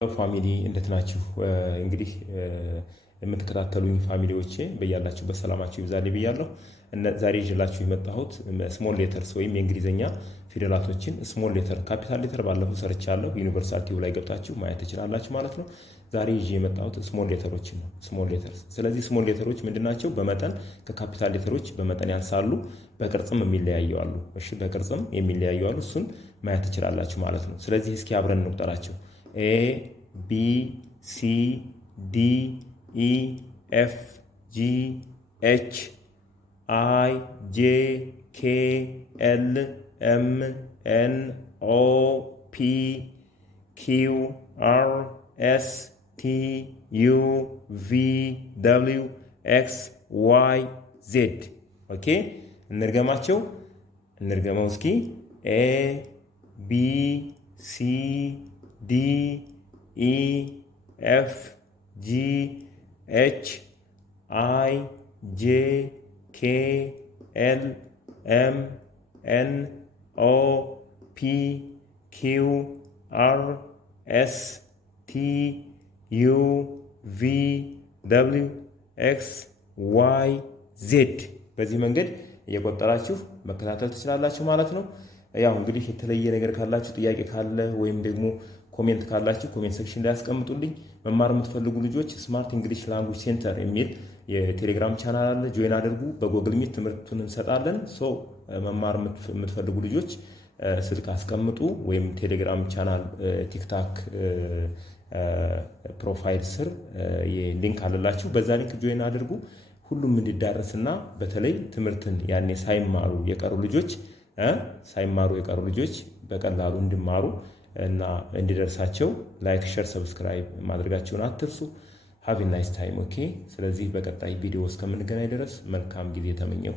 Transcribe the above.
ፋሚሊ እንዴት ናችሁ? እንግዲህ የምትከታተሉኝ ፋሚሊዎቼ በያላችሁበት ሰላማችሁ ይብዛልኝ ብያለሁ። ዛሬ ይዤላችሁ የመጣሁት ስሞል ሌተርስ ወይም የእንግሊዝኛ ፊደላቶችን ስሞል ሌተር፣ ካፒታል ሌተር ባለፈው ሰርቻለሁ። ዩኒቨርሳል ቲዩብ ላይ ገብታችሁ ማየት ትችላላችሁ ማለት ነው። ዛሬ ይዤ የመጣሁት ስሞል ሌተሮችን ነው። ስሞል ሌተርስ። ስለዚህ ስሞል ሌተሮች ምንድናቸው? በመጠን ከካፒታል ሌተሮች በመጠን ያንሳሉ፣ በቅርጽም የሚለያዩ አሉ። እሺ፣ በቅርጽም የሚለያዩ አሉ። እሱን ማየት ትችላላችሁ ማለት ነው። ስለዚህ እስኪ አብረን እንቁጠራቸው። A B C D E F G H I J K L M N O P Q R S T U V W X Y Z ኦኬ። እንርገመው እስኪ A B C D E F G H I J K L M N O P Q R S T U V W X Y Z በዚህ መንገድ እየቆጠራችሁ መከታተል ትችላላችሁ ማለት ነው። ያው እንግዲህ የተለየ ነገር ካላችሁ ጥያቄ ካለ ወይም ደግሞ ኮሜንት ካላችሁ ኮሜንት ሴክሽን ላይ አስቀምጡልኝ። መማር የምትፈልጉ ልጆች ስማርት እንግሊሽ ላንጉጅ ሴንተር የሚል የቴሌግራም ቻናል አለ፣ ጆይን አድርጉ። በጎግል ሚት ትምህርቱን እንሰጣለን። መማር የምትፈልጉ ልጆች ስልክ አስቀምጡ፣ ወይም ቴሌግራም ቻናል ቲክታክ ፕሮፋይል ስር ሊንክ አለላችሁ፣ በዛ ሊንክ ጆይን አድርጉ። ሁሉም እንዲዳረስና በተለይ ትምህርትን ያኔ ሳይማሩ የቀሩ ልጆች በቀላሉ እንዲማሩ እና እንዲደርሳቸው ላይክ፣ ሼር፣ ሰብስክራይብ ማድረጋቸውን አትርሱ። ሃቭ ናይስ ታይም ኦኬ። ስለዚህ በቀጣይ ቪዲዮ እስከምንገናኝ ድረስ መልካም ጊዜ ተመኘሁ።